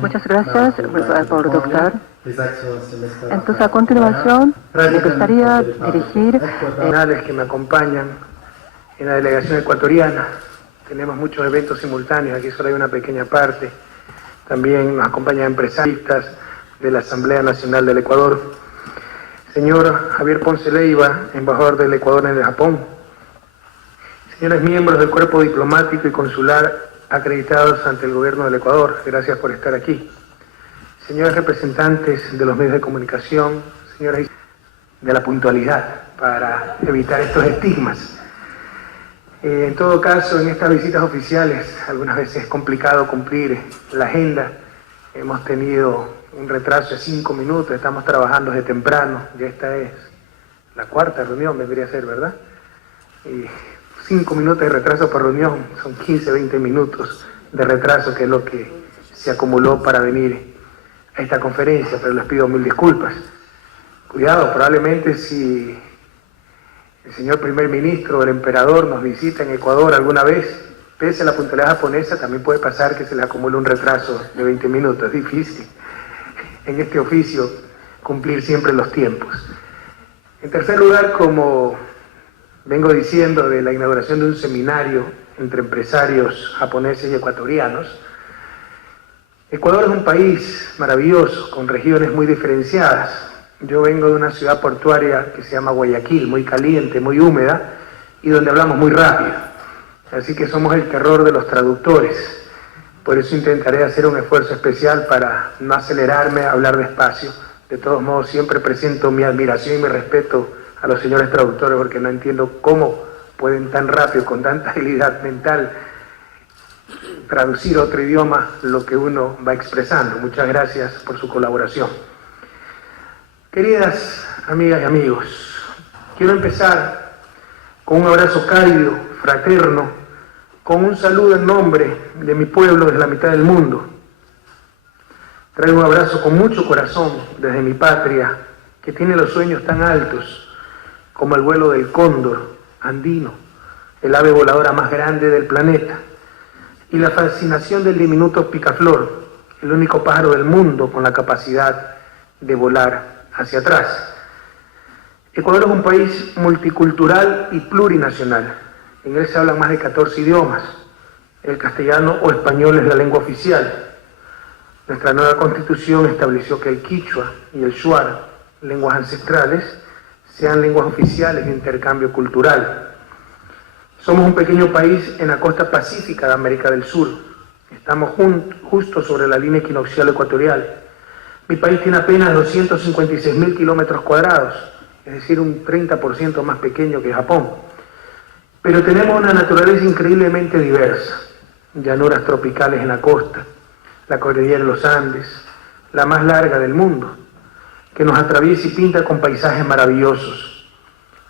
Muchas gracias por doctor. Entonces, a continuación, me gustaría dirigir que me acompañan en la delegación ecuatoriana. Tenemos muchos eventos simultáneos, aquí solo hay una pequeña parte. También nos acompañan empresarios de la Asamblea Nacional del Ecuador. Señor Javier Ponce Leiva, embajador del Ecuador en el Japón. Señores miembros del cuerpo diplomático y consular acreditados ante el gobierno del Ecuador, gracias por estar aquí. Señores representantes de los medios de comunicación, señores de la puntualidad, para evitar estos estigmas. En todo caso, en estas visitas oficiales, algunas veces es complicado cumplir la agenda. Hemos tenido un retraso de 5 minutos, estamos trabajando desde temprano, ya esta es la cuarta reunión, debería ser, ¿verdad? Y 5 minutos de retraso por reunión, son 15, 20 minutos de retraso, que es lo que se acumuló para venir a esta conferencia, pero les pido mil disculpas. Cuidado, probablemente si el señor primer ministro o el emperador nos visita en Ecuador alguna vez, pese a la puntualidad japonesa, también puede pasar que se les acumule un retraso de 20 minutos. Es difícil en este oficio cumplir siempre los tiempos. En tercer lugar, como vengo diciendo, de la inauguración de un seminario entre empresarios japoneses y ecuatorianos. Ecuador es un país maravilloso, con regiones muy diferenciadas. Yo vengo de una ciudad portuaria que se llama Guayaquil, muy caliente, muy húmeda, y donde hablamos muy rápido. Así que somos el terror de los traductores. Por eso intentaré hacer un esfuerzo especial para no acelerarme, hablar despacio. De todos modos, siempre presento mi admiración y mi respeto a los señores traductores, porque no entiendo cómo pueden tan rápido, con tanta agilidad mental, traducir a otro idioma lo que uno va expresando. Muchas gracias por su colaboración. Queridas amigas y amigos, quiero empezar con un abrazo cálido, fraterno, con un saludo en nombre de mi pueblo desde la mitad del mundo. Traigo un abrazo con mucho corazón desde mi patria, que tiene los sueños tan altos como el vuelo del cóndor andino, el ave voladora más grande del planeta, y la fascinación del diminuto picaflor, el único pájaro del mundo con la capacidad de volar hacia atrás. Ecuador es un país multicultural y plurinacional. En él se hablan más de 14 idiomas. El castellano o español es la lengua oficial. Nuestra nueva constitución estableció que el quichua y el shuar, lenguas ancestrales, sean lenguas oficiales de intercambio cultural. Somos un pequeño país en la costa pacífica de América del Sur. Estamos justo sobre la línea equinoccial ecuatorial. Mi país tiene apenas 256.000 kilómetros cuadrados, es decir, un 30% más pequeño que Japón. Pero tenemos una naturaleza increíblemente diversa. Llanuras tropicales en la costa, la cordillera de los Andes, la más larga del mundo, que nos atraviesa y pinta con paisajes maravillosos.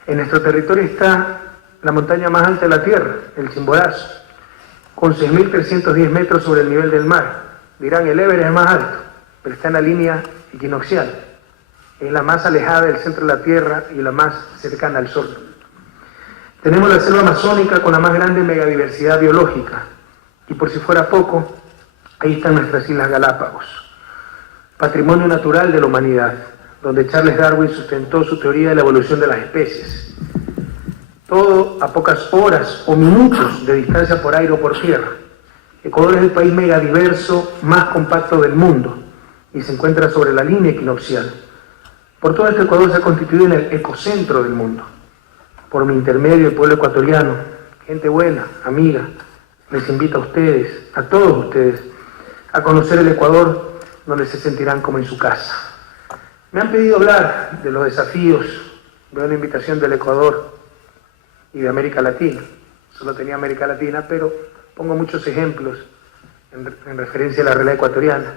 En nuestro territorio está la montaña más alta de la Tierra, el Chimborazo, con 6.310 metros sobre el nivel del mar. Dirán, el Everest es más alto, pero está en la línea equinoccial. Es la más alejada del centro de la Tierra y la más cercana al Sol. Tenemos la selva amazónica con la más grande megadiversidad biológica. Y por si fuera poco, ahí están nuestras Islas Galápagos, patrimonio natural de la humanidad, donde Charles Darwin sustentó su teoría de la evolución de las especies. Todo a pocas horas o minutos de distancia por aire o por tierra. Ecuador es el país megadiverso más compacto del mundo y se encuentra sobre la línea equinoccial. Por todo esto, Ecuador se ha constituido en el ecocentro del mundo. Por mi intermedio, el pueblo ecuatoriano, gente buena, amiga, les invito a ustedes, a todos ustedes, a conocer el Ecuador, donde se sentirán como en su casa. Me han pedido hablar de los desafíos, veo una invitación del Ecuador y de América Latina. Solo tenía América Latina, pero pongo muchos ejemplos en referencia a la realidad ecuatoriana.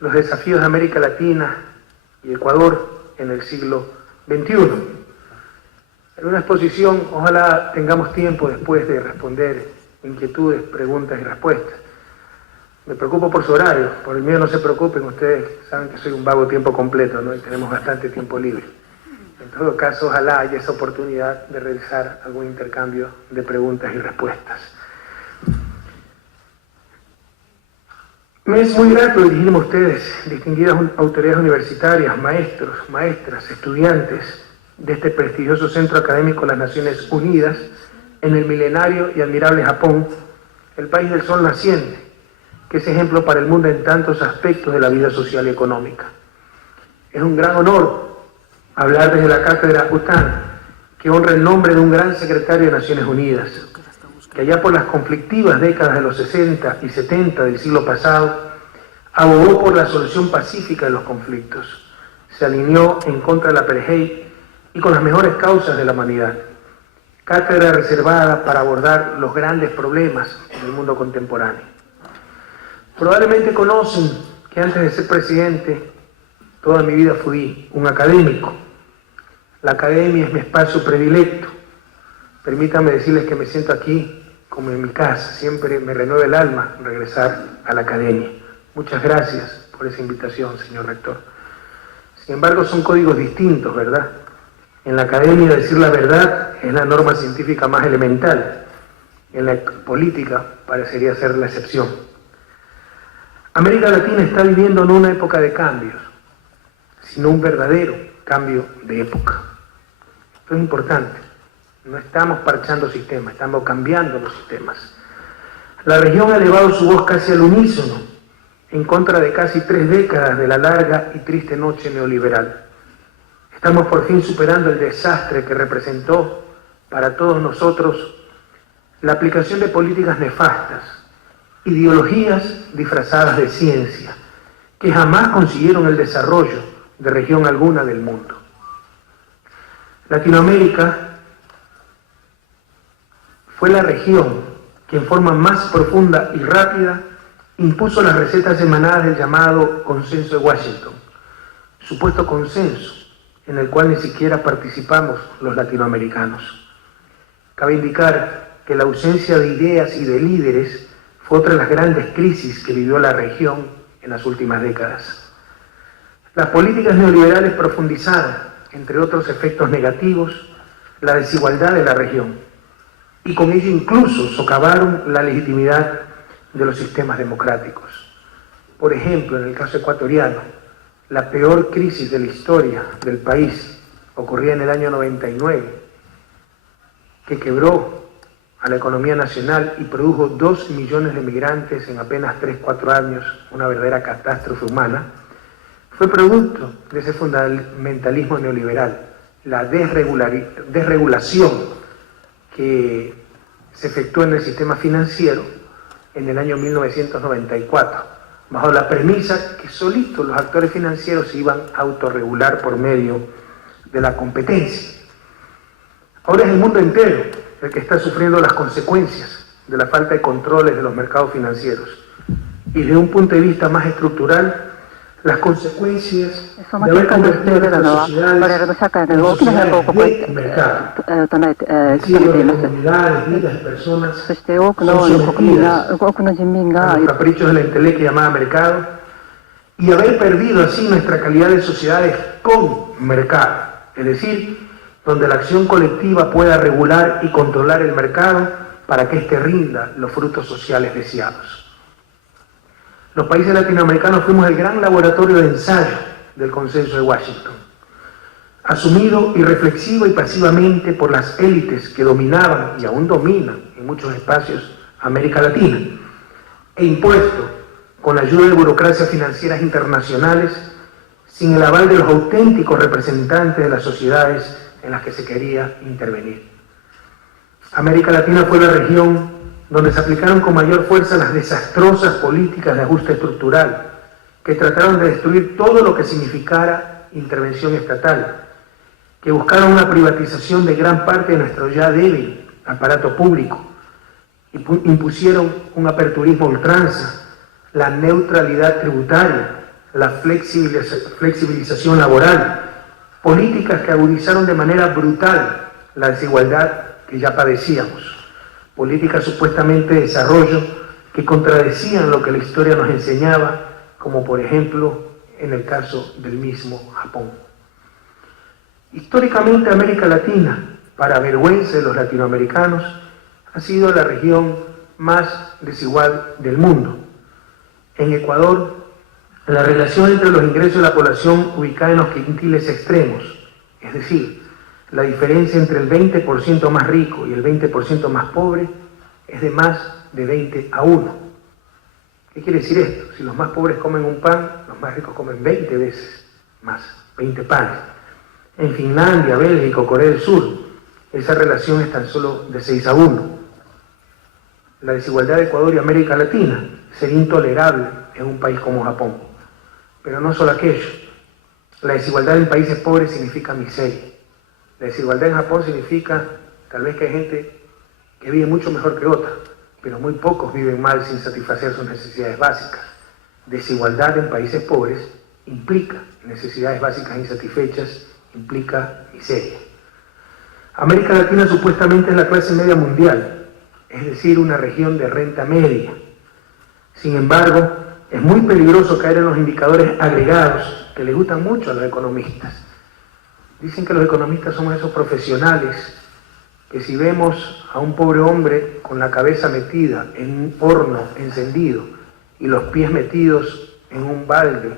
Los desafíos de América Latina y Ecuador en el siglo XXI. En una exposición, ojalá tengamos tiempo después de responder inquietudes, preguntas y respuestas. Me preocupo por su horario, por el mío no se preocupen, ustedes saben que soy un vago tiempo completo, ¿no? Y tenemos bastante tiempo libre. En todo caso, ojalá haya esa oportunidad de realizar algún intercambio de preguntas y respuestas. Me es muy grato dirigirme a ustedes, distinguidas autoridades universitarias, maestros, maestras, estudiantes de este prestigioso centro académico de las Naciones Unidas, en el milenario y admirable Japón, el país del sol naciente, que es ejemplo para el mundo en tantos aspectos de la vida social y económica. Es un gran honor hablar desde la cátedra UTAN, que honra el nombre de un gran secretario de Naciones Unidas, que allá por las conflictivas décadas de los 60 y 70 del siglo pasado, abogó por la solución pacífica de los conflictos, se alineó en contra de la apartheid y con las mejores causas de la humanidad. Cátedra reservada para abordar los grandes problemas del mundo contemporáneo. Probablemente conocen que antes de ser presidente, toda mi vida fui un académico. La academia es mi espacio predilecto. Permítanme decirles que me siento aquí como en mi casa. Siempre me renueva el alma regresar a la academia. Muchas gracias por esa invitación, señor rector. Sin embargo, son códigos distintos, ¿verdad? En la academia decir la verdad es la norma científica más elemental. En la política parecería ser la excepción. América Latina está viviendo no una época de cambios, sino un verdadero cambio de época. Esto es importante. No estamos parchando sistemas, estamos cambiando los sistemas. La región ha elevado su voz casi al unísono en contra de casi 3 décadas de la larga y triste noche neoliberal. Estamos por fin superando el desastre que representó para todos nosotros la aplicación de políticas nefastas, ideologías disfrazadas de ciencia, que jamás consiguieron el desarrollo de región alguna del mundo. Latinoamérica fue la región que en forma más profunda y rápida impuso las recetas emanadas del llamado Consenso de Washington, supuesto consenso en el cual ni siquiera participamos los latinoamericanos. Cabe indicar que la ausencia de ideas y de líderes fue otra de las grandes crisis que vivió la región en las últimas décadas. Las políticas neoliberales profundizaron, entre otros efectos negativos, la desigualdad de la región y con ello incluso socavaron la legitimidad de los sistemas democráticos. Por ejemplo, en el caso ecuatoriano, la peor crisis de la historia del país ocurría en el año 99, que quebró a la economía nacional y produjo 2 millones de migrantes en apenas 3-4 años, una verdadera catástrofe humana. Fue producto de ese fundamentalismo neoliberal, la desregulación que se efectuó en el sistema financiero en el año 1994, bajo la premisa que solitos los actores financieros se iban a autorregular por medio de la competencia. Ahora es el mundo entero el que está sufriendo las consecuencias de la falta de controles de los mercados financieros. Y desde un punto de vista más estructural, las consecuencias de haber convertido a nuestras sociedades en sociedades de mercado. Es decir, donde comunidades, miles de personas son sometidas a los caprichos de la entelequia llamada mercado, y haber perdido así nuestra calidad de sociedades con mercado, es decir, donde la acción colectiva pueda regular y controlar el mercado para que éste rinda los frutos sociales deseados. Los países latinoamericanos fuimos el gran laboratorio de ensayo del Consenso de Washington, asumido irreflexiva y pasivamente por las élites que dominaban y aún dominan en muchos espacios América Latina, e impuesto con la ayuda de burocracias financieras internacionales, sin el aval de los auténticos representantes de las sociedades en las que se quería intervenir. América Latina fue la región donde se aplicaron con mayor fuerza las desastrosas políticas de ajuste estructural, que trataron de destruir todo lo que significara intervención estatal, que buscaron una privatización de gran parte de nuestro ya débil aparato público, y impusieron un aperturismo a ultranza, la neutralidad tributaria, la flexibilización laboral, políticas que agudizaron de manera brutal la desigualdad que ya padecíamos, políticas supuestamente de desarrollo que contradecían lo que la historia nos enseñaba, como por ejemplo en el caso del mismo Japón. Históricamente América Latina, para vergüenza de los latinoamericanos, ha sido la región más desigual del mundo. En Ecuador, la relación entre los ingresos de la población ubicada en los quintiles extremos, es decir, la diferencia entre el 20% más rico y el 20% más pobre, es de más de 20-1. ¿Qué quiere decir esto? Si los más pobres comen un pan, los más ricos comen 20 veces más, 20 panes. En Finlandia, Bélgica o Corea del Sur, esa relación es tan solo de 6-1. La desigualdad de Ecuador y América Latina sería intolerable en un país como Japón. Pero no solo aquello. La desigualdad en países pobres significa miseria. La desigualdad en Japón significa tal vez que hay gente que vive mucho mejor que otra, pero muy pocos viven mal sin satisfacer sus necesidades básicas. Desigualdad en países pobres implica necesidades básicas insatisfechas, implica miseria. América Latina supuestamente es la clase media mundial, es decir, una región de renta media. Sin embargo, es muy peligroso caer en los indicadores agregados que les gustan mucho a los economistas. Dicen que los economistas somos esos profesionales que si vemos a un pobre hombre con la cabeza metida en un horno encendido y los pies metidos en un balde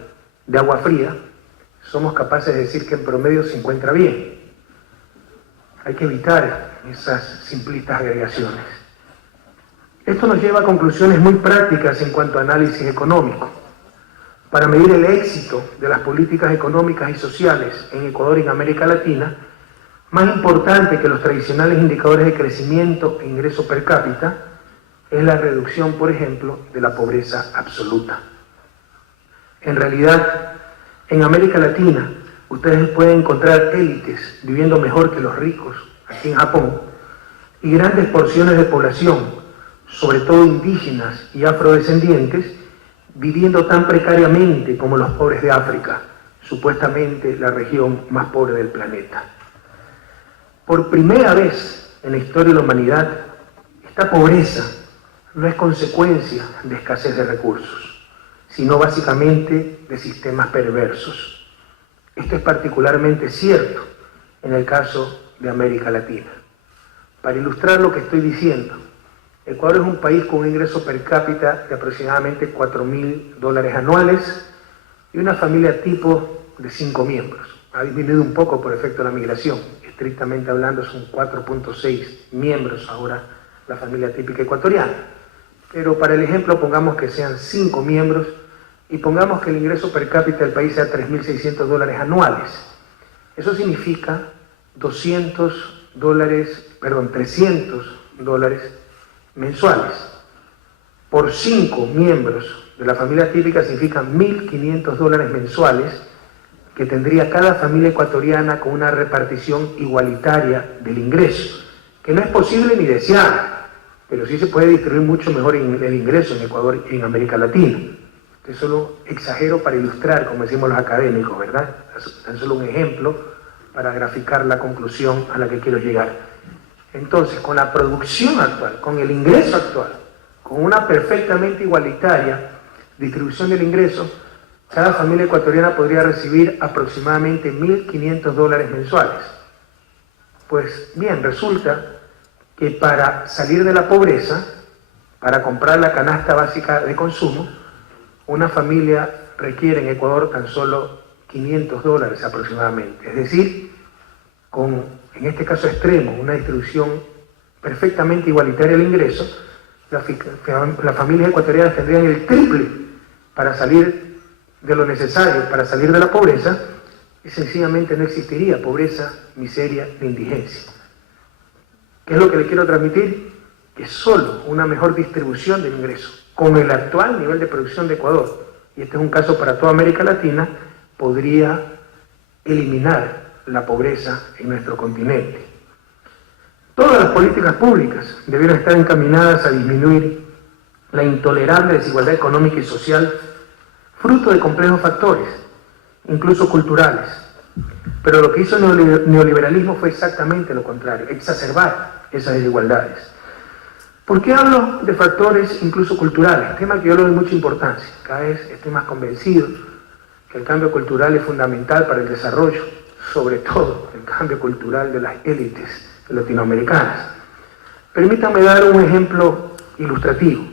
de agua fría, somos capaces de decir que en promedio se encuentra bien. Hay que evitar esas simplistas agregaciones. Esto nos lleva a conclusiones muy prácticas en cuanto a análisis económico. Para medir el éxito de las políticas económicas y sociales en Ecuador y en América Latina, más importante que los tradicionales indicadores de crecimiento e ingreso per cápita, es la reducción, por ejemplo, de la pobreza absoluta. En realidad, en América Latina, ustedes pueden encontrar élites viviendo mejor que los ricos, aquí en Japón, y grandes porciones de población, sobre todo indígenas y afrodescendientes, viviendo tan precariamente como los pobres de África, supuestamente la región más pobre del planeta. Por primera vez en la historia de la humanidad, esta pobreza no es consecuencia de escasez de recursos, sino básicamente de sistemas perversos. Esto es particularmente cierto en el caso de América Latina. Para ilustrar lo que estoy diciendo, Ecuador es un país con un ingreso per cápita de aproximadamente $4.000 anuales y una familia tipo de 5 miembros. Ha disminuido un poco por efecto de la migración. Estrictamente hablando son 4.6 miembros ahora la familia típica ecuatoriana. Pero para el ejemplo pongamos que sean 5 miembros y pongamos que el ingreso per cápita del país sea $3.600 anuales. Eso significa $300 mensuales. Por 5 miembros de la familia típica significan $1.500 mensuales que tendría cada familia ecuatoriana con una repartición igualitaria del ingreso, que no es posible ni deseable, pero sí se puede distribuir mucho mejor el ingreso en Ecuador y en América Latina. Esto solo exagero para ilustrar, como decimos los académicos, ¿verdad? Tan solo un ejemplo para graficar la conclusión a la que quiero llegar. Entonces, con la producción actual, con el ingreso actual, con una perfectamente igualitaria distribución del ingreso, cada familia ecuatoriana podría recibir aproximadamente $1.500 mensuales. Pues bien, resulta que para salir de la pobreza, para comprar la canasta básica de consumo, una familia requiere en Ecuador tan solo $500 aproximadamente. Es decir, en este caso extremo, una distribución perfectamente igualitaria del ingreso, las familias ecuatorianas tendrían el triple para salir de lo necesario, para salir de la pobreza, y sencillamente no existiría pobreza, miseria ni indigencia. ¿Qué es lo que le quiero transmitir? Que solo una mejor distribución del ingreso, con el actual nivel de producción de Ecuador, y este es un caso para toda América Latina, podría eliminar la pobreza en nuestro continente. Todas las políticas públicas debieron estar encaminadas a disminuir la intolerable desigualdad económica y social, fruto de complejos factores, incluso culturales. Pero lo que hizo el neoliberalismo fue exactamente lo contrario, exacerbar esas desigualdades. ¿Por qué hablo de factores incluso culturales? Tema que yo le doy mucha importancia. Cada vez estoy más convencido que el cambio cultural es fundamental para el desarrollo, sobre todo el cambio cultural de las élites latinoamericanas. Permítanme dar un ejemplo ilustrativo,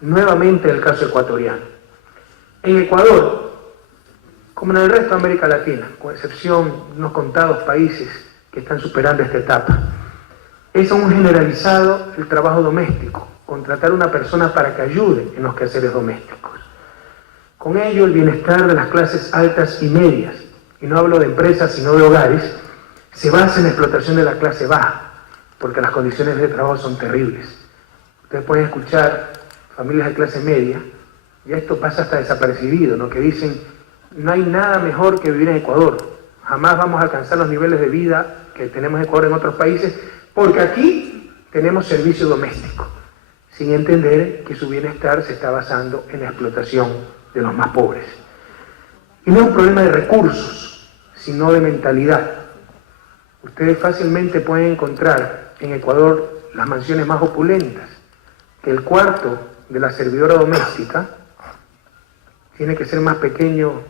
nuevamente el caso ecuatoriano. En Ecuador, como en el resto de América Latina, con excepción de unos contados países que están superando esta etapa, es aún generalizado el trabajo doméstico, contratar a una persona para que ayude en los quehaceres domésticos. Con ello, el bienestar de las clases altas y medias, y no hablo de empresas sino de hogares, se basa en la explotación de la clase baja, porque las condiciones de trabajo son terribles. Ustedes pueden escuchar familias de clase media, y esto pasa hasta desapercibido, ¿no? Que dicen, no hay nada mejor que vivir en Ecuador, jamás vamos a alcanzar los niveles de vida que tenemos en Ecuador en otros países, porque aquí tenemos servicio doméstico, sin entender que su bienestar se está basando en la explotación de los más pobres. Y no es un problema de recursos, sino de mentalidad. Ustedes fácilmente pueden encontrar en Ecuador las mansiones más opulentas, que el cuarto de la servidora doméstica tiene que ser más pequeño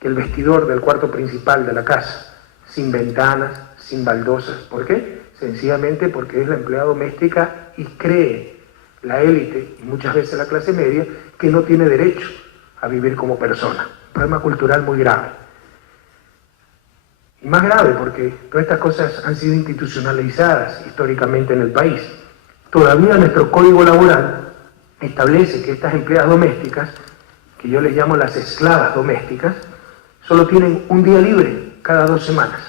que el vestidor del cuarto principal de la casa, sin ventanas, sin baldosas. ¿Por qué? Sencillamente porque es la empleada doméstica y cree la élite, y muchas veces la clase media, que no tiene derecho a vivir como persona. Un problema cultural muy grave. Y más grave porque todas estas cosas han sido institucionalizadas históricamente en el país. Todavía nuestro Código Laboral establece que estas empleadas domésticas, que yo les llamo las esclavas domésticas, solo tienen un día libre cada 2 semanas.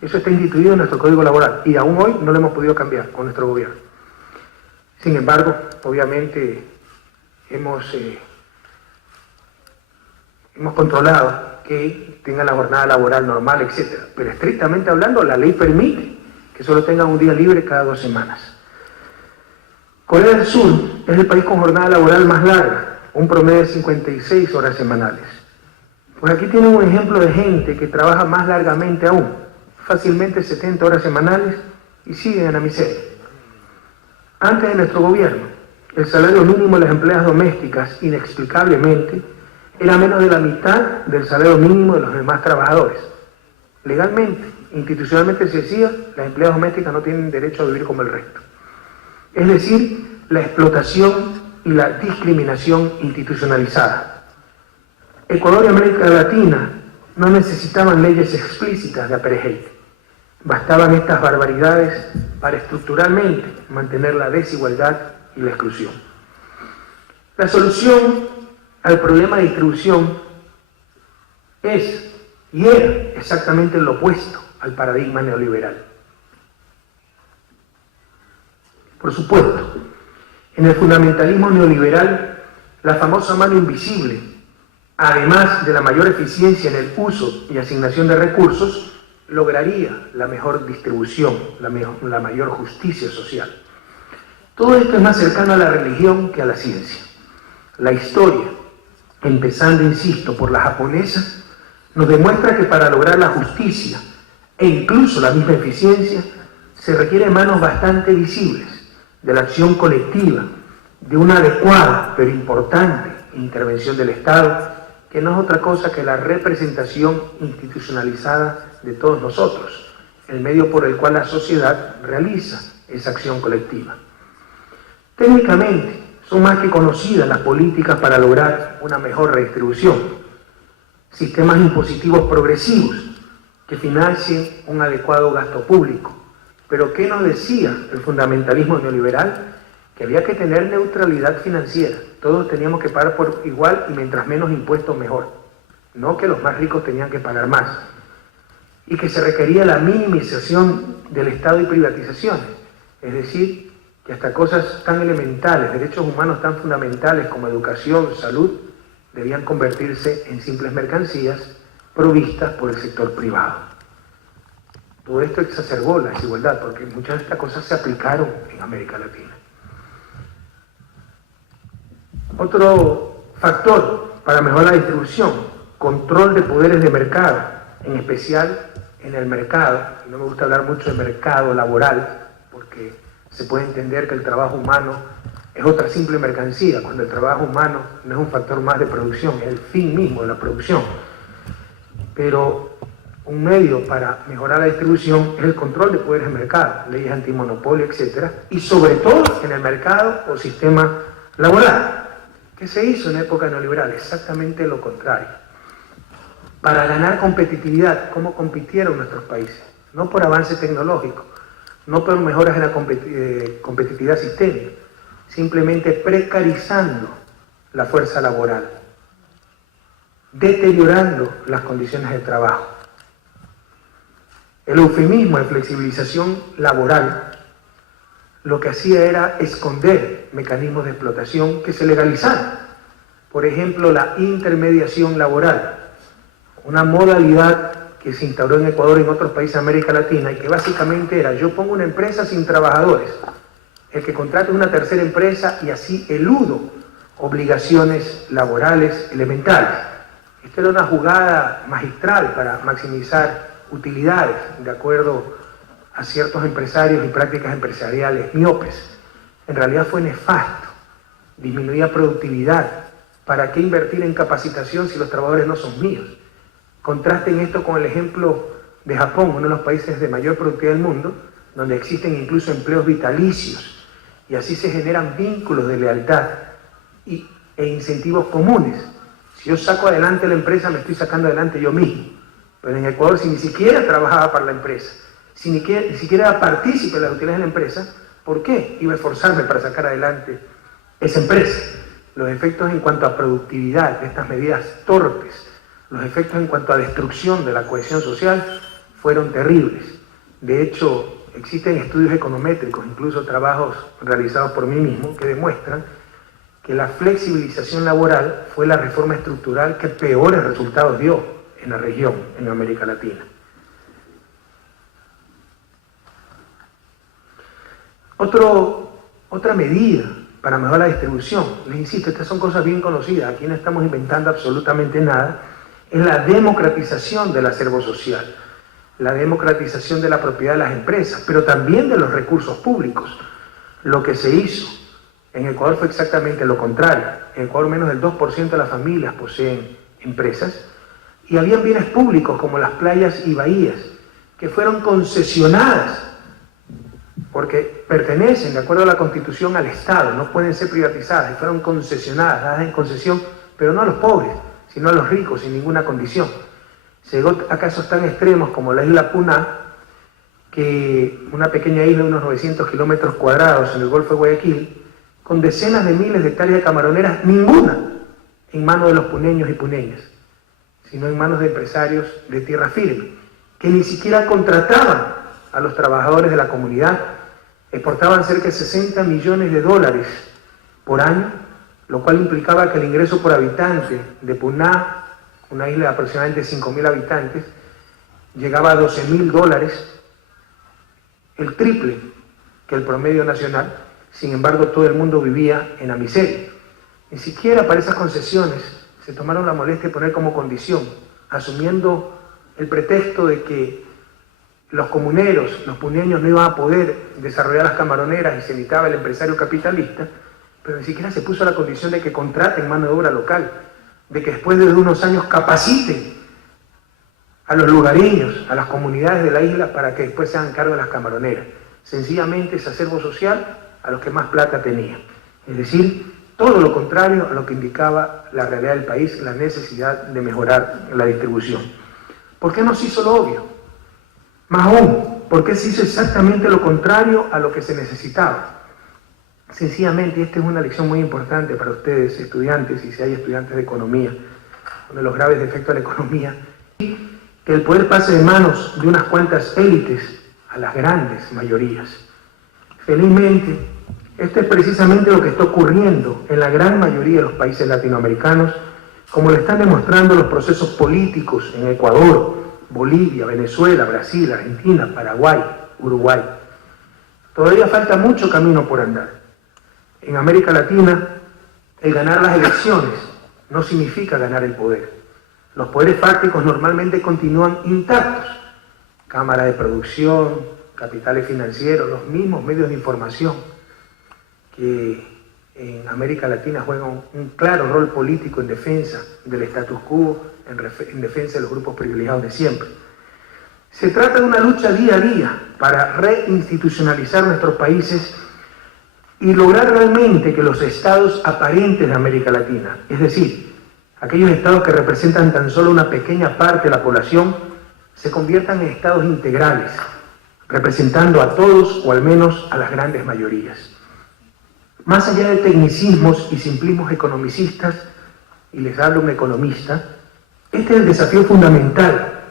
Eso está instituido en nuestro Código Laboral y aún hoy no lo hemos podido cambiar con nuestro gobierno. Sin embargo, obviamente hemos controlado que tengan la jornada laboral normal, etc. Pero estrictamente hablando, la ley permite que solo tengan un día libre cada 2 semanas. Corea del Sur es el país con jornada laboral más larga, un promedio de 56 horas semanales. Pues aquí tienen un ejemplo de gente que trabaja más largamente aún, fácilmente 70 horas semanales y siguen en la miseria. Antes de nuestro gobierno, el salario mínimo de las empleadas domésticas, inexplicablemente, era menos de la mitad del salario mínimo de los demás trabajadores. Legalmente, institucionalmente se decía, las empleadas domésticas no tienen derecho a vivir como el resto. Es decir, la explotación y la discriminación institucionalizada. Ecuador y América Latina no necesitaban leyes explícitas de apartheid. Bastaban estas barbaridades para estructuralmente mantener la desigualdad y la exclusión. La solución al problema de distribución es y era exactamente lo opuesto al paradigma neoliberal. Por supuesto, en el fundamentalismo neoliberal, la famosa mano invisible, además de la mayor eficiencia en el uso y asignación de recursos, lograría la mejor distribución, la mayor justicia social. Todo esto es más cercano a la religión que a la ciencia. La historia, empezando, insisto, por la japonesa, nos demuestra que para lograr la justicia e incluso la misma eficiencia, se requieren manos bastante visibles de la acción colectiva, de una adecuada pero importante intervención del Estado, que no es otra cosa que la representación institucionalizada de todos nosotros, el medio por el cual la sociedad realiza esa acción colectiva. Técnicamente, son más que conocidas las políticas para lograr una mejor redistribución, sistemas impositivos progresivos que financien un adecuado gasto público. Pero ¿qué nos decía el fundamentalismo neoliberal? Que había que tener neutralidad financiera. Todos teníamos que pagar por igual y mientras menos impuestos mejor. No que los más ricos tenían que pagar más. Y que se requería la minimización del Estado y privatizaciones. Es decir, que hasta cosas tan elementales, derechos humanos tan fundamentales como educación, salud, debían convertirse en simples mercancías provistas por el sector privado. Todo esto exacerbó la desigualdad, porque muchas de estas cosas se aplicaron en América Latina. Otro factor para mejorar la distribución, control de poderes de mercado, en especial en el mercado. No me gusta hablar mucho de mercado laboral, porque se puede entender que el trabajo humano es otra simple mercancía, cuando el trabajo humano no es un factor más de producción, es el fin mismo de la producción. Pero un medio para mejorar la distribución es el control de poderes de mercado, leyes antimonopolio, etc. Y sobre todo en el mercado o sistema laboral. ¿Qué se hizo en época neoliberal? Exactamente lo contrario. Para ganar competitividad, ¿cómo compitieron nuestros países? No por avance tecnológico, no por mejoras en la competitividad sistémica, simplemente precarizando la fuerza laboral, deteriorando las condiciones de trabajo. El eufemismo de flexibilización laboral lo que hacía era esconder mecanismos de explotación que se legalizaron. Por ejemplo, la intermediación laboral, una modalidad que se instauró en Ecuador y en otros países de América Latina y que básicamente era: yo pongo una empresa sin trabajadores, el que contrata una tercera empresa y así eludo obligaciones laborales elementales. Esto era una jugada magistral para maximizar utilidades de acuerdo a ciertos empresarios y prácticas empresariales miopes. En realidad fue nefasto, disminuía productividad. ¿Para qué invertir en capacitación si los trabajadores no son míos? Contrasten esto con el ejemplo de Japón, uno de los países de mayor productividad del mundo, donde existen incluso empleos vitalicios, y así se generan vínculos de lealtad e incentivos comunes. Si yo saco adelante la empresa, me estoy sacando adelante yo mismo. Pero en Ecuador, si ni siquiera trabajaba para la empresa, si ni siquiera era partícipe de las utilidades de la empresa, ¿por qué iba a esforzarme para sacar adelante esa empresa? Los efectos en cuanto a productividad de estas medidas torpes, los efectos en cuanto a destrucción de la cohesión social fueron terribles. De hecho, existen estudios econométricos, incluso trabajos realizados por mí mismo, que demuestran que la flexibilización laboral fue la reforma estructural que peores resultados dio en la región, en América Latina. Otra medida para mejorar la distribución, les insisto, estas son cosas bien conocidas, aquí no estamos inventando absolutamente nada, es la democratización del acervo social, la democratización de la propiedad de las empresas, pero también de los recursos públicos. Lo que se hizo en Ecuador fue exactamente lo contrario. En Ecuador menos del 2% de las familias poseen empresas y habían bienes públicos como las playas y bahías que fueron concesionadas porque pertenecen, de acuerdo a la Constitución, al Estado, no pueden ser privatizadas, y fueron concesionadas, dadas en concesión, pero no a los pobres, sino a los ricos, sin ninguna condición. Se llegó a casos tan extremos como la isla Puná, que una pequeña isla de unos 900 kilómetros cuadrados en el Golfo de Guayaquil, con decenas de miles de hectáreas camaroneras, ninguna en manos de los puneños y puneñas, sino en manos de empresarios de tierra firme, que ni siquiera contrataban a los trabajadores de la comunidad, exportaban cerca de $60 millones por año, lo cual implicaba que el ingreso por habitante de Puná, una isla de aproximadamente 5.000 habitantes, llegaba a $12.000, el triple que el promedio nacional. Sin embargo, todo el mundo vivía en la miseria. Ni siquiera para esas concesiones se tomaron la molestia de poner como condición, asumiendo el pretexto de que los comuneros, los puneños, no iban a poder desarrollar las camaroneras y se necesitaba el empresario capitalista, pero ni siquiera se puso la condición de que contraten mano de obra local, de que después de unos años capaciten a los lugareños, a las comunidades de la isla para que después se hagan cargo de las camaroneras. Sencillamente ese acervo social a los que más plata tenían. Es decir, todo lo contrario a lo que indicaba la realidad del país, la necesidad de mejorar la distribución. ¿Por qué no se hizo lo obvio? Más aún, ¿por qué se hizo exactamente lo contrario a lo que se necesitaba? Sencillamente, esta es una lección muy importante para ustedes, estudiantes, y si hay estudiantes de economía, uno de los graves defectos de la economía, que el poder pase de manos de unas cuantas élites a las grandes mayorías. Felizmente, esto es precisamente lo que está ocurriendo en la gran mayoría de los países latinoamericanos, como lo están demostrando los procesos políticos en Ecuador, Bolivia, Venezuela, Brasil, Argentina, Paraguay, Uruguay. Todavía falta mucho camino por andar. En América Latina, el ganar las elecciones no significa ganar el poder. Los poderes fácticos normalmente continúan intactos. Cámara de producción, capitales financieros, los mismos medios de información que en América Latina juegan un claro rol político en defensa del status quo, en defensa de los grupos privilegiados de siempre. Se trata de una lucha día a día para reinstitucionalizar nuestros países y lograr realmente que los estados aparentes de América Latina, es decir, aquellos estados que representan tan solo una pequeña parte de la población, se conviertan en estados integrales, representando a todos o al menos a las grandes mayorías. Más allá de tecnicismos y simplismos economicistas, y les habla un economista, este es el desafío fundamental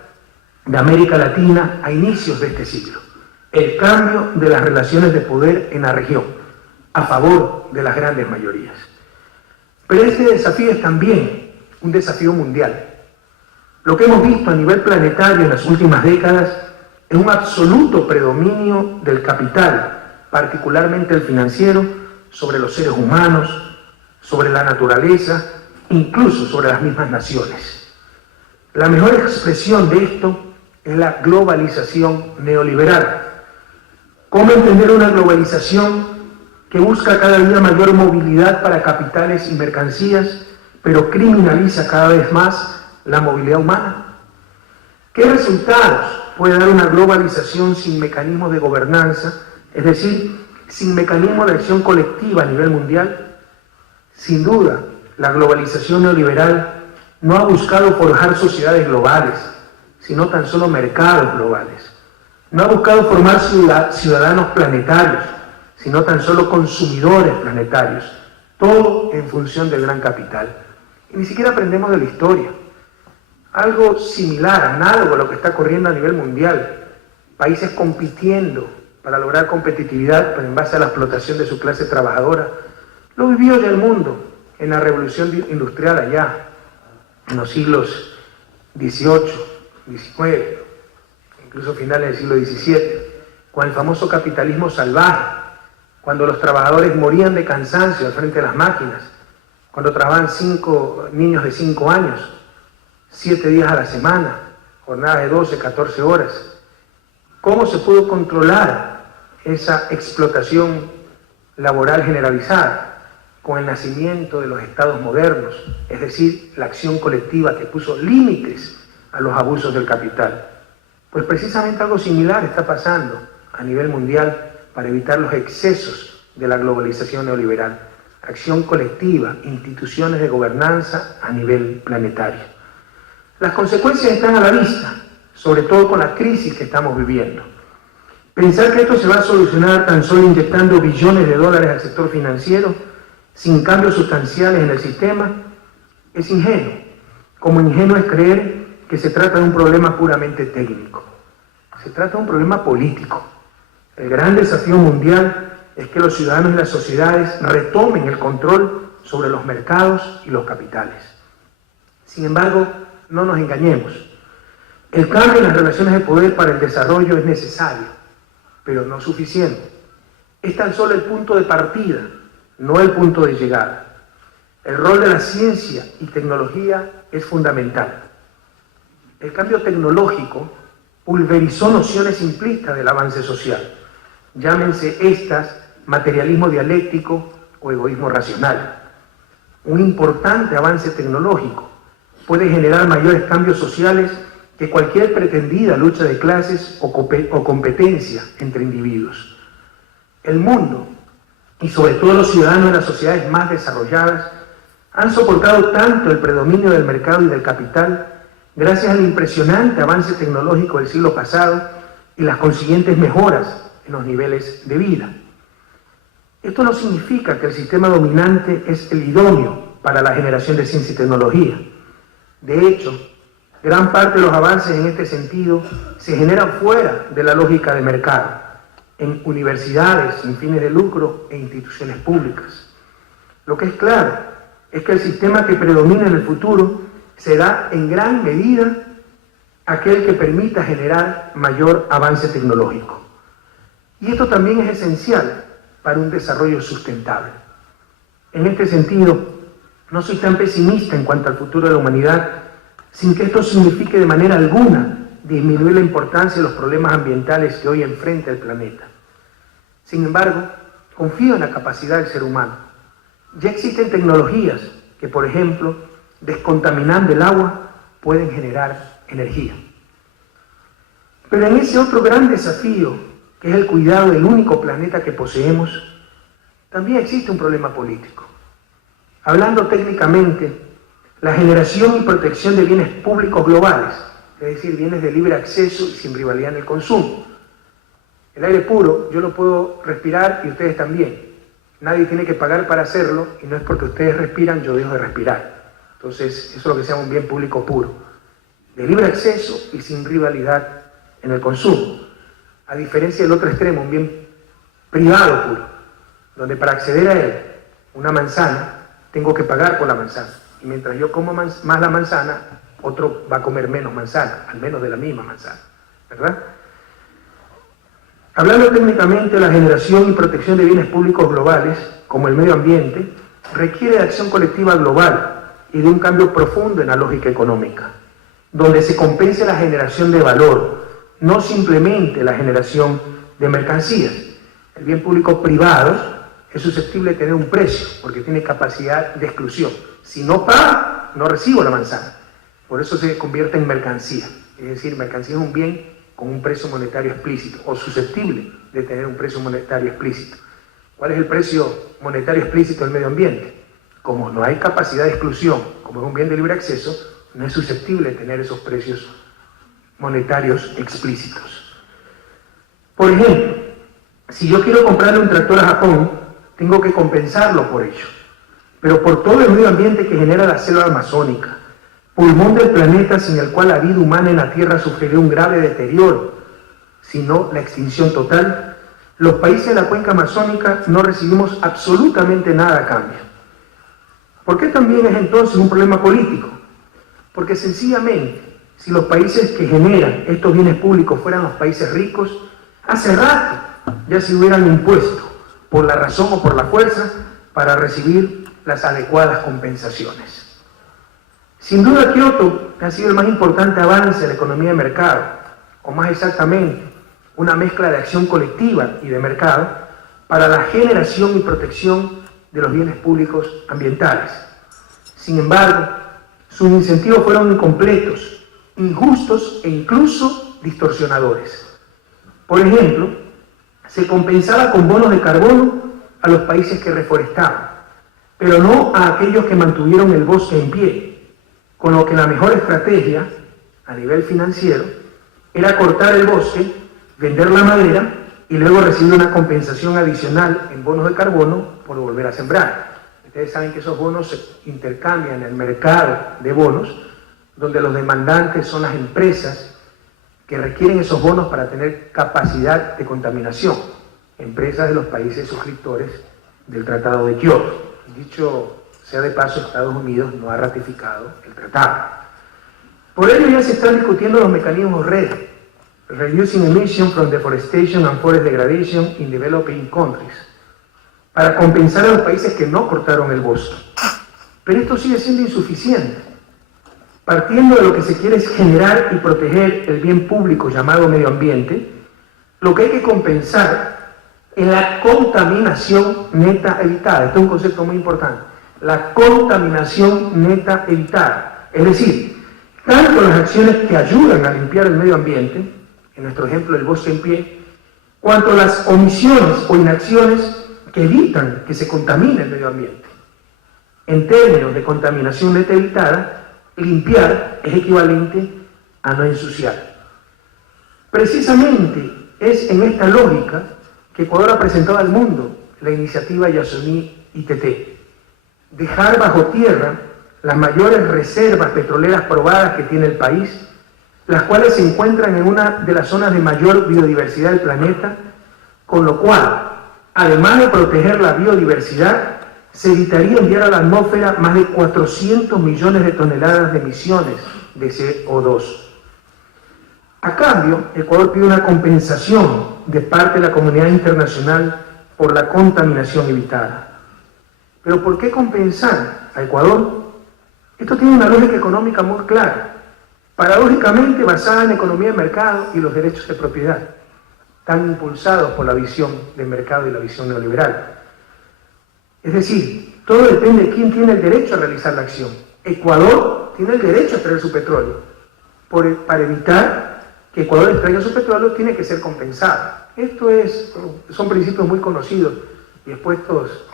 de América Latina a inicios de este siglo, el cambio de las relaciones de poder en la región, a favor de las grandes mayorías. Pero este desafío es también un desafío mundial. Lo que hemos visto a nivel planetario en las últimas décadas es un absoluto predominio del capital, particularmente el financiero, sobre los seres humanos, sobre la naturaleza, incluso sobre las mismas naciones. La mejor expresión de esto es la globalización neoliberal. ¿Cómo entender una globalización que busca cada día mayor movilidad para capitales y mercancías, pero criminaliza cada vez más la movilidad humana? ¿Qué resultados puede dar una globalización sin mecanismos de gobernanza, es decir, sin mecanismos de acción colectiva a nivel mundial? Sin duda, la globalización neoliberal no ha buscado forjar sociedades globales, sino tan solo mercados globales. No ha buscado formar ciudadanos planetarios, sino tan solo consumidores planetarios, todo en función del gran capital. Y ni siquiera aprendemos de la historia. Algo similar, análogo a lo que está ocurriendo a nivel mundial, países compitiendo para lograr competitividad, pero en base a la explotación de su clase trabajadora, lo vivió ya el mundo en la revolución industrial allá, en los siglos XVIII, XIX, incluso finales del siglo XVII, con el famoso capitalismo salvaje, cuando los trabajadores morían de cansancio al frente de las máquinas, cuando trabajaban niños de 5 años, 7 días a la semana, jornadas de 12, 14 horas. ¿Cómo se pudo controlar esa explotación laboral generalizada? Con el nacimiento de los estados modernos, es decir, la acción colectiva que puso límites a los abusos del capital. Pues precisamente algo similar está pasando a nivel mundial para evitar los excesos de la globalización neoliberal. Acción colectiva, instituciones de gobernanza a nivel planetario. Las consecuencias están a la vista, sobre todo con la crisis que estamos viviendo. Pensar que esto se va a solucionar tan solo inyectando billones de dólares al sector financiero, sin cambios sustanciales en el sistema, es ingenuo. Como ingenuo es creer que se trata de un problema puramente técnico. Se trata de un problema político. El gran desafío mundial es que los ciudadanos y las sociedades retomen el control sobre los mercados y los capitales. Sin embargo, no nos engañemos. El cambio en las relaciones de poder para el desarrollo es necesario, pero no suficiente. Es tan solo el punto de partida, no el punto de llegada. El rol de la ciencia y tecnología es fundamental. El cambio tecnológico pulverizó nociones simplistas del avance social. Llámense estas materialismo dialéctico o egoísmo racional. Un importante avance tecnológico puede generar mayores cambios sociales que cualquier pretendida lucha de clases o competencia entre individuos. El mundo, y sobre todo los ciudadanos de las sociedades más desarrolladas, han soportado tanto el predominio del mercado y del capital gracias al impresionante avance tecnológico del siglo pasado y las consiguientes mejoras en los niveles de vida. Esto no significa que el sistema dominante es el idóneo para la generación de ciencia y tecnología. De hecho, gran parte de los avances en este sentido se generan fuera de la lógica de mercado, en universidades sin fines de lucro e instituciones públicas. Lo que es claro es que el sistema que predomina en el futuro será en gran medida aquel que permita generar mayor avance tecnológico. Y esto también es esencial para un desarrollo sustentable. En este sentido, no soy tan pesimista en cuanto al futuro de la humanidad, sin que esto signifique de manera alguna disminuir la importancia de los problemas ambientales que hoy enfrenta el planeta. Sin embargo, confío en la capacidad del ser humano. Ya existen tecnologías que, por ejemplo, descontaminando el agua, pueden generar energía. Pero en ese otro gran desafío, que es el cuidado del único planeta que poseemos, también existe un problema político. Hablando técnicamente, la generación y protección de bienes públicos globales, es decir, bienes de libre acceso y sin rivalidad en el consumo. El aire puro yo lo puedo respirar y ustedes también. Nadie tiene que pagar para hacerlo y no es porque ustedes respiran, yo dejo de respirar. Entonces, eso es lo que se llama un bien público puro, de libre acceso y sin rivalidad en el consumo. A diferencia del otro extremo, un bien privado puro, donde para acceder a él, una manzana, tengo que pagar por la manzana. Y mientras yo como más la manzana, otro va a comer menos manzana, al menos de la misma manzana, ¿verdad? Hablando técnicamente, la generación y protección de bienes públicos globales, como el medio ambiente, requiere de acción colectiva global y de un cambio profundo en la lógica económica, donde se compense la generación de valor, no simplemente la generación de mercancías. El bien público privado es susceptible de tener un precio, porque tiene capacidad de exclusión. Si no paga, no recibo la manzana. Por eso se convierte en mercancía. Es decir, mercancía es un bien con un precio monetario explícito, o susceptible de tener un precio monetario explícito. ¿Cuál es el precio monetario explícito del medio ambiente? Como no hay capacidad de exclusión, como es un bien de libre acceso, no es susceptible de tener esos precios monetarios explícitos. Por ejemplo, si yo quiero comprarle un tractor a Japón, tengo que compensarlo por ello, pero por todo el medio ambiente que genera la selva amazónica, pulmón del planeta sin el cual la vida humana en la Tierra sufriría un grave deterioro, sino la extinción total, los países de la cuenca amazónica no recibimos absolutamente nada a cambio. ¿Por qué también es entonces un problema político? Porque sencillamente, si los países que generan estos bienes públicos fueran los países ricos, hace rato ya se hubieran impuesto, por la razón o por la fuerza, para recibir las adecuadas compensaciones. Sin duda, Kioto ha sido el más importante avance de la economía de mercado, o más exactamente, una mezcla de acción colectiva y de mercado para la generación y protección de los bienes públicos ambientales. Sin embargo, sus incentivos fueron incompletos, injustos e incluso distorsionadores. Por ejemplo, se compensaba con bonos de carbono a los países que reforestaban, pero no a aquellos que mantuvieron el bosque en pie, con lo que la mejor estrategia, a nivel financiero, era cortar el bosque, vender la madera y luego recibir una compensación adicional en bonos de carbono por volver a sembrar. Ustedes saben que esos bonos se intercambian en el mercado de bonos, donde los demandantes son las empresas que requieren esos bonos para tener capacidad de contaminación, empresas de los países suscriptores del Tratado de Kioto. Dicho sea de paso, Estados Unidos no ha ratificado el tratado. Por ello ya se están discutiendo los mecanismos RED, Reducing Emissions from Deforestation and Forest Degradation in Developing Countries, para compensar a los países que no cortaron el bosque. Pero esto sigue siendo insuficiente. Partiendo de lo que se quiere es generar y proteger el bien público llamado medio ambiente, lo que hay que compensar es la contaminación neta evitada. Este es un concepto muy importante. La contaminación neta evitada. Es decir, tanto las acciones que ayudan a limpiar el medio ambiente, en nuestro ejemplo el bosque en pie, cuanto las omisiones o inacciones que evitan que se contamine el medio ambiente. En términos de contaminación neta evitada, limpiar es equivalente a no ensuciar. Precisamente es en esta lógica que Ecuador ha presentado al mundo la iniciativa Yasuní ITT, dejar bajo tierra las mayores reservas petroleras probadas que tiene el país, las cuales se encuentran en una de las zonas de mayor biodiversidad del planeta, con lo cual, además de proteger la biodiversidad, se evitaría enviar a la atmósfera más de 400 millones de toneladas de emisiones de CO2. A cambio, Ecuador pide una compensación de parte de la comunidad internacional por la contaminación evitada. ¿Pero por qué compensar a Ecuador? Esto tiene una lógica económica muy clara, paradójicamente basada en la economía de mercado y los derechos de propiedad, tan impulsados por la visión del mercado y la visión neoliberal. Es decir, todo depende de quién tiene el derecho a realizar la acción. Ecuador tiene el derecho a extraer su petróleo. Para evitar que Ecuador extraiga su petróleo, tiene que ser compensado. Son principios muy conocidos y expuestos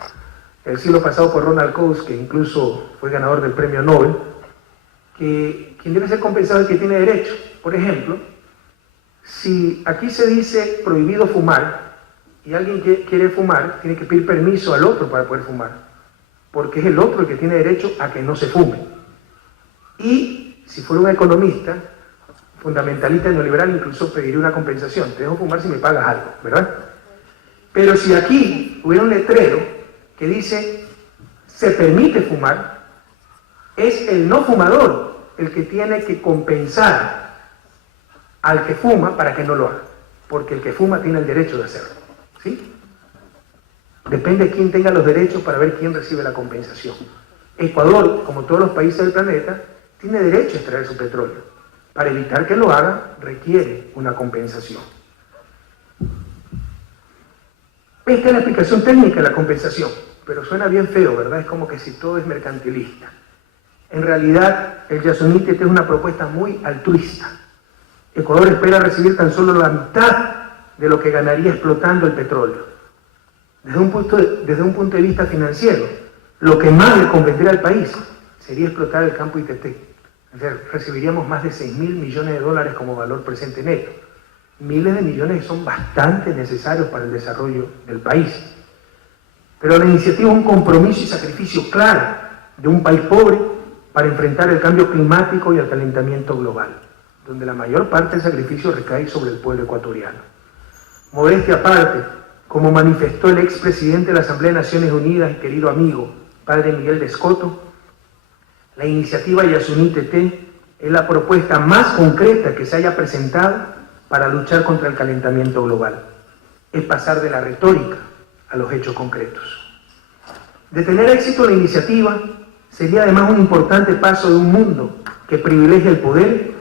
el siglo pasado por Ronald Coase, que incluso fue ganador del premio Nobel, que quien debe ser compensado es el que tiene derecho. Por ejemplo, si aquí se dice prohibido fumar y alguien que quiere fumar, tiene que pedir permiso al otro para poder fumar, porque es el otro el que tiene derecho a que no se fume. Y si fuera un economista fundamentalista neoliberal, incluso pediría una compensación. Te dejo fumar si me pagas algo, ¿verdad? Pero si aquí hubiera un letrero que dice se permite fumar, es el no fumador el que tiene que compensar al que fuma para que no lo haga, porque el que fuma tiene el derecho de hacerlo, ¿sí? Depende de quién tenga los derechos para ver quién recibe la compensación. Ecuador, como todos los países del planeta, tiene derecho a extraer su petróleo. Para evitar que lo haga, requiere una compensación. Esta es la explicación técnica de la compensación, pero suena bien feo, ¿verdad? Es como que si todo es mercantilista. En realidad, el Yasuní es una propuesta muy altruista. Ecuador espera recibir tan solo la mitad de lo que ganaría explotando el petróleo. Desde un punto de vista financiero, lo que más le convendría al país sería explotar el campo Itetén. O sea, recibiríamos más de 6.000 millones de dólares como valor presente neto. Miles de millones que son bastante necesarios para el desarrollo del país. Pero la iniciativa es un compromiso y sacrificio claro de un país pobre para enfrentar el cambio climático y el calentamiento global, donde la mayor parte del sacrificio recae sobre el pueblo ecuatoriano. Modestia aparte, como manifestó el expresidente de la Asamblea de Naciones Unidas y querido amigo, padre Miguel de Escoto, la iniciativa Yasuní Tetén es la propuesta más concreta que se haya presentado para luchar contra el calentamiento global. Es pasar de la retórica a los hechos concretos. De tener éxito la iniciativa, sería además un importante paso de un mundo que privilegia el poder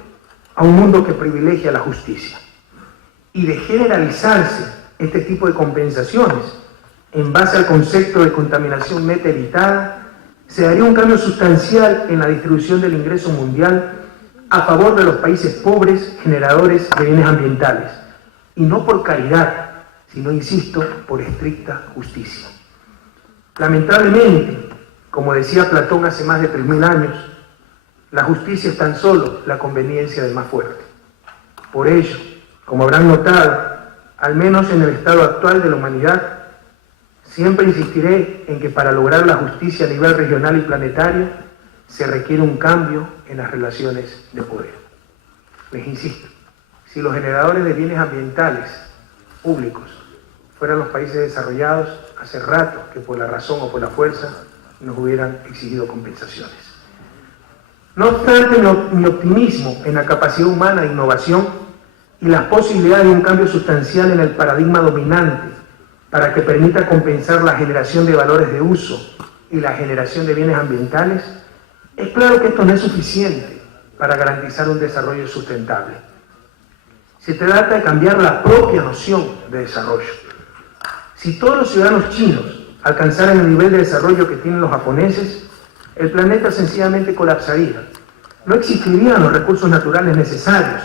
a un mundo que privilegia la justicia. Y de generalizarse este tipo de compensaciones en base al concepto de contaminación neta evitada, se daría un cambio sustancial en la distribución del ingreso mundial a favor de los países pobres generadores de bienes ambientales, y no por caridad, sino, insisto, por estricta justicia. Lamentablemente, como decía Platón hace más de 3.000 años, la justicia es tan solo la conveniencia del más fuerte. Por ello, como habrán notado, al menos en el estado actual de la humanidad, siempre insistiré en que para lograr la justicia a nivel regional y planetario se requiere un cambio en las relaciones de poder. Les insisto, si los generadores de bienes ambientales públicos fueran los países desarrollados, hace rato que por la razón o por la fuerza nos hubieran exigido compensaciones. No obstante, mi optimismo en la capacidad humana de innovación y las posibilidades de un cambio sustancial en el paradigma dominante para que permita compensar la generación de valores de uso y la generación de bienes ambientales, es claro que esto no es suficiente para garantizar un desarrollo sustentable. Se trata de cambiar la propia noción de desarrollo. Si todos los ciudadanos chinos alcanzaran el nivel de desarrollo que tienen los japoneses, el planeta sencillamente colapsaría. No existirían los recursos naturales necesarios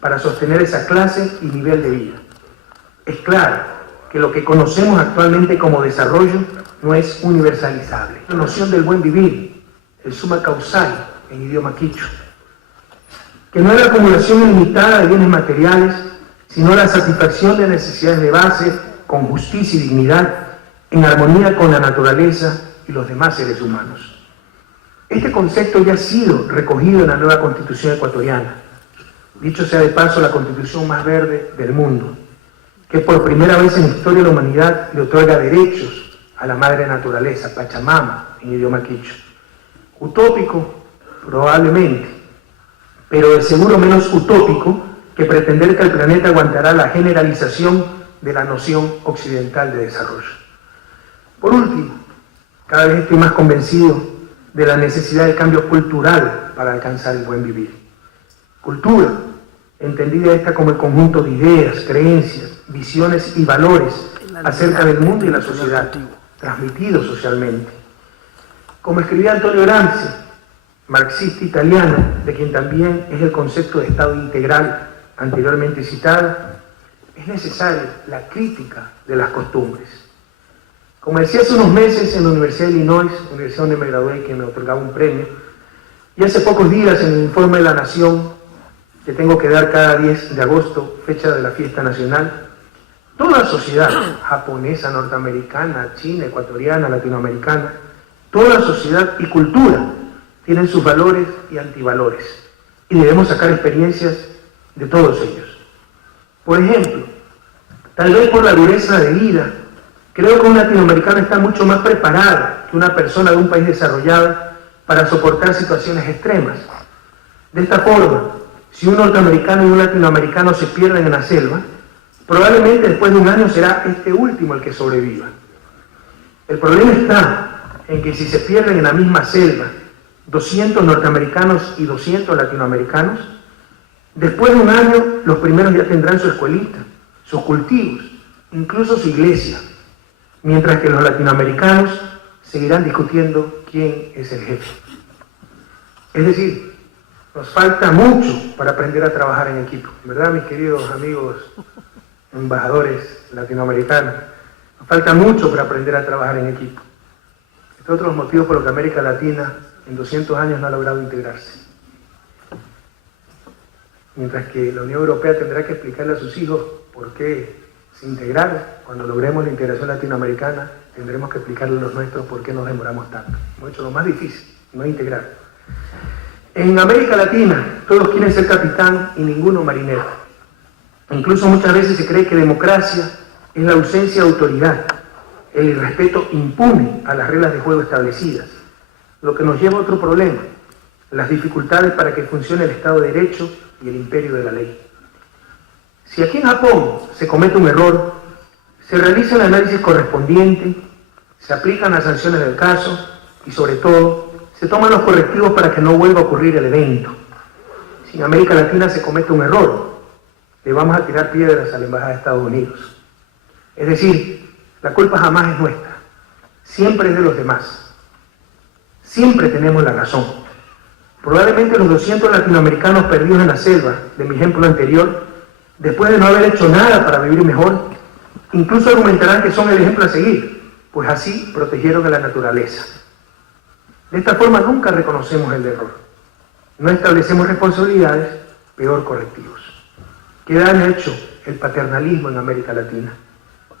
para sostener esa clase y nivel de vida. Es claro que lo que conocemos actualmente como desarrollo no es universalizable. La noción del buen vivir, el summa causale en idioma quichua, que no es la acumulación ilimitada de bienes materiales, sino la satisfacción de necesidades de base con justicia y dignidad, en armonía con la naturaleza y los demás seres humanos. Este concepto ya ha sido recogido en la nueva Constitución ecuatoriana, dicho sea de paso, la Constitución más verde del mundo, que por primera vez en la historia de la humanidad le otorga derechos a la madre naturaleza, Pachamama, en idioma quichua. Utópico, probablemente, pero de seguro menos utópico que pretender que el planeta aguantará la generalización de la noción occidental de desarrollo. Por último, cada vez estoy más convencido de la necesidad de cambio cultural para alcanzar el buen vivir. Cultura, entendida esta como el conjunto de ideas, creencias, visiones y valores acerca del mundo y la sociedad, transmitidos socialmente. Como escribía Antonio Gramsci, marxista italiano, de quien también es el concepto de Estado integral anteriormente citado, es necesaria la crítica de las costumbres. Como decía hace unos meses en la Universidad de Illinois, universidad donde me gradué y que me otorgaba un premio, y hace pocos días en el informe de la Nación, que tengo que dar cada 10 de agosto, fecha de la fiesta nacional, toda sociedad, japonesa, norteamericana, china, ecuatoriana, latinoamericana, toda sociedad y cultura tienen sus valores y antivalores, y debemos sacar experiencias de todos ellos. Por ejemplo, tal vez por la dureza de vida, creo que un latinoamericano está mucho más preparado que una persona de un país desarrollado para soportar situaciones extremas. De esta forma, si un norteamericano y un latinoamericano se pierden en la selva, probablemente después de un año será este último el que sobreviva. El problema está en que si se pierden en la misma selva 200 norteamericanos y 200 latinoamericanos, después de un año los primeros ya tendrán su escuelita, sus cultivos, incluso su iglesia, mientras que los latinoamericanos seguirán discutiendo quién es el jefe. Es decir, nos falta mucho para aprender a trabajar en equipo, ¿verdad, mis queridos amigos embajadores latinoamericanos? Nos falta mucho para aprender a trabajar en equipo. Este es otro de los motivos por los que América Latina en 200 años no ha logrado integrarse. Mientras que la Unión Europea tendrá que explicarle a sus hijos por qué se integraron, cuando logremos la integración latinoamericana, tendremos que explicarle a los nuestros por qué nos demoramos tanto. Hemos hecho lo más difícil, no integrar. En América Latina, todos quieren ser capitán y ninguno marinero. Incluso muchas veces se cree que democracia es la ausencia de autoridad, el irrespeto impune a las reglas de juego establecidas, lo que nos lleva a otro problema, las dificultades para que funcione el Estado de Derecho y el imperio de la ley. Si aquí en Japón se comete un error, se realiza el análisis correspondiente, se aplican las sanciones del caso y, sobre todo, se toman los correctivos para que no vuelva a ocurrir el evento. Si en América Latina se comete un error, le vamos a tirar piedras a la Embajada de Estados Unidos. Es decir, la culpa jamás es nuestra, siempre es de los demás. Siempre tenemos la razón. Probablemente los 200 latinoamericanos perdidos en la selva, de mi ejemplo anterior, después de no haber hecho nada para vivir mejor, incluso argumentarán que son el ejemplo a seguir, pues así protegieron a la naturaleza. De esta forma nunca reconocemos el error. No establecemos responsabilidades, peor correctivos. ¿Qué daño ha hecho el paternalismo en América Latina?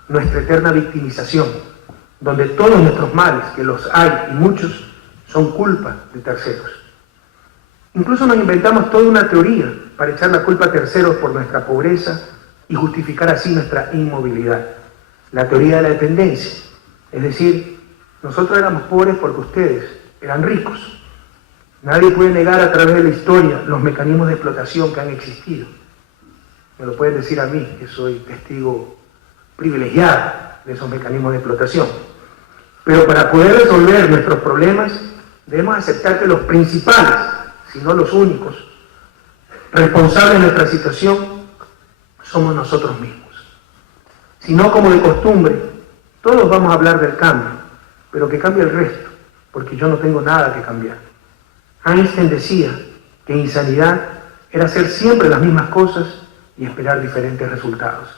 Nuestra eterna victimización, donde todos nuestros males, que los hay y muchos, son culpa de terceros. Incluso nos inventamos toda una teoría para echar la culpa a terceros por nuestra pobreza y justificar así nuestra inmovilidad. La teoría de la dependencia. Es decir, nosotros éramos pobres porque ustedes eran ricos. Nadie puede negar a través de la historia los mecanismos de explotación que han existido. Me lo pueden decir a mí, que soy testigo privilegiado de esos mecanismos de explotación. Pero para poder resolver nuestros problemas, debemos aceptar que los principales, si no los únicos, responsables de nuestra situación, somos nosotros mismos. Si no, como de costumbre, todos vamos a hablar del cambio, pero que cambie el resto, porque yo no tengo nada que cambiar. Einstein decía que insanidad era hacer siempre las mismas cosas y esperar diferentes resultados.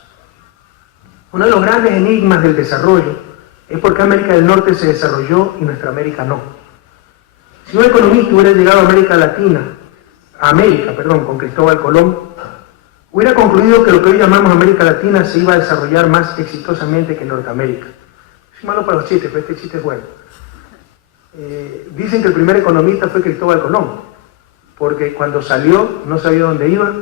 Uno de los grandes enigmas del desarrollo es por qué América del Norte se desarrolló y nuestra América no. Si un economista hubiera llegado a América, con Cristóbal Colón, hubiera concluido que lo que hoy llamamos América Latina se iba a desarrollar más exitosamente que Norteamérica. Es malo para los chistes, pero este chiste es bueno. Dicen que el primer economista fue Cristóbal Colón, porque cuando salió no sabía dónde iba,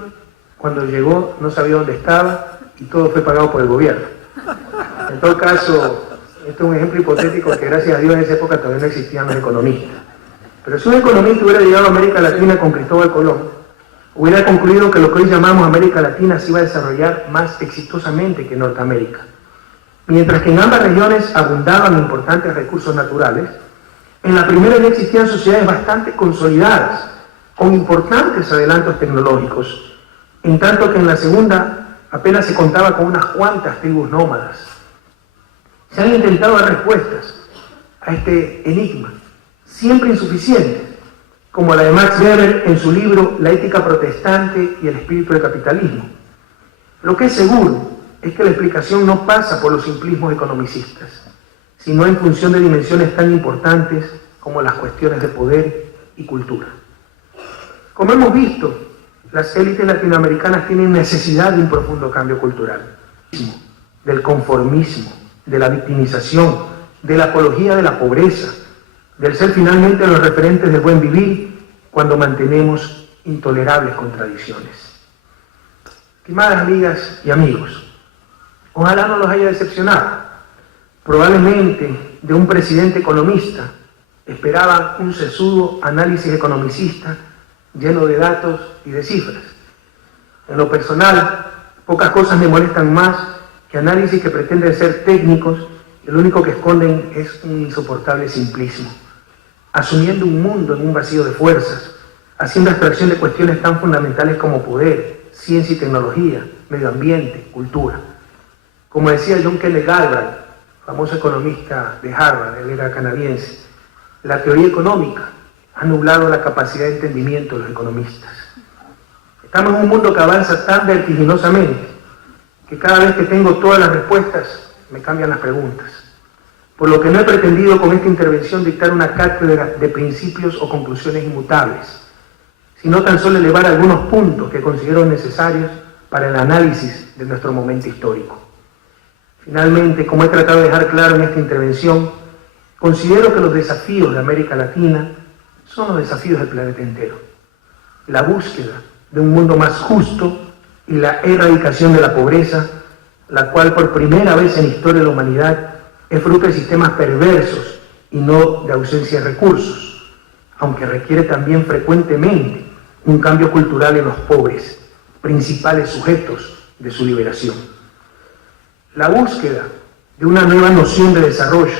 cuando llegó no sabía dónde estaba y todo fue pagado por el gobierno. En todo caso, este es un ejemplo hipotético que gracias a Dios en esa época todavía no existían los economistas. Pero si un economista hubiera llegado a América Latina con Cristóbal Colón, hubiera concluido que lo que hoy llamamos América Latina se iba a desarrollar más exitosamente que Norteamérica. Mientras que en ambas regiones abundaban importantes recursos naturales, en la primera ya existían sociedades bastante consolidadas, con importantes adelantos tecnológicos, en tanto que en la segunda apenas se contaba con unas cuantas tribus nómadas. Se han intentado dar respuestas a este enigma, siempre insuficientes, como la de Max Weber en su libro La ética protestante y el espíritu del capitalismo. Lo que es seguro es que la explicación no pasa por los simplismos economicistas, sino en función de dimensiones tan importantes como las cuestiones de poder y cultura. Como hemos visto, las élites latinoamericanas tienen necesidad de un profundo cambio cultural, del conformismo, de la victimización, de la apología de la pobreza, del ser finalmente los referentes del buen vivir cuando mantenemos intolerables contradicciones. Estimadas amigas y amigos, ojalá no los haya decepcionado. Probablemente de un presidente economista esperaban un sesudo análisis economicista lleno de datos y de cifras. En lo personal, pocas cosas me molestan más que análisis que pretenden ser técnicos y lo único que esconden es un insoportable simplismo, asumiendo un mundo en un vacío de fuerzas, haciendo abstracción de cuestiones tan fundamentales como poder, ciencia y tecnología, medio ambiente, cultura. Como decía John Kenneth Galbraith, famoso economista de Harvard, él era canadiense, la teoría económica ha nublado la capacidad de entendimiento de los economistas. Estamos en un mundo que avanza tan vertiginosamente que cada vez que tengo todas las respuestas me cambian las preguntas. Por lo que no he pretendido con esta intervención dictar una cátedra de principios o conclusiones inmutables, sino tan solo elevar algunos puntos que considero necesarios para el análisis de nuestro momento histórico. Finalmente, como he tratado de dejar claro en esta intervención, considero que los desafíos de América Latina son los desafíos del planeta entero. La búsqueda de un mundo más justo y la erradicación de la pobreza, la cual por primera vez en la historia de la humanidad es fruto de sistemas perversos y no de ausencia de recursos, aunque requiere también frecuentemente un cambio cultural en los pobres, principales sujetos de su liberación. La búsqueda de una nueva noción de desarrollo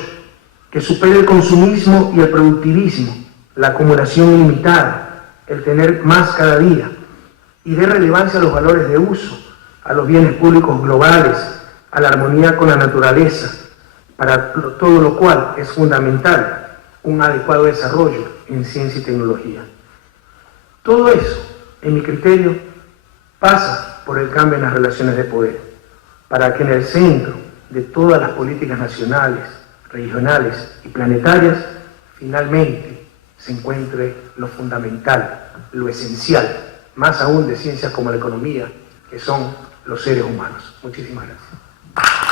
que supere el consumismo y el productivismo, la acumulación ilimitada, el tener más cada día, y dé relevancia a los valores de uso, a los bienes públicos globales, a la armonía con la naturaleza, para todo lo cual es fundamental un adecuado desarrollo en ciencia y tecnología. Todo eso, en mi criterio, pasa por el cambio en las relaciones de poder, para que en el centro de todas las políticas nacionales, regionales y planetarias, finalmente se encuentre lo fundamental, lo esencial, más aún de ciencias como la economía, que son los seres humanos. Muchísimas gracias.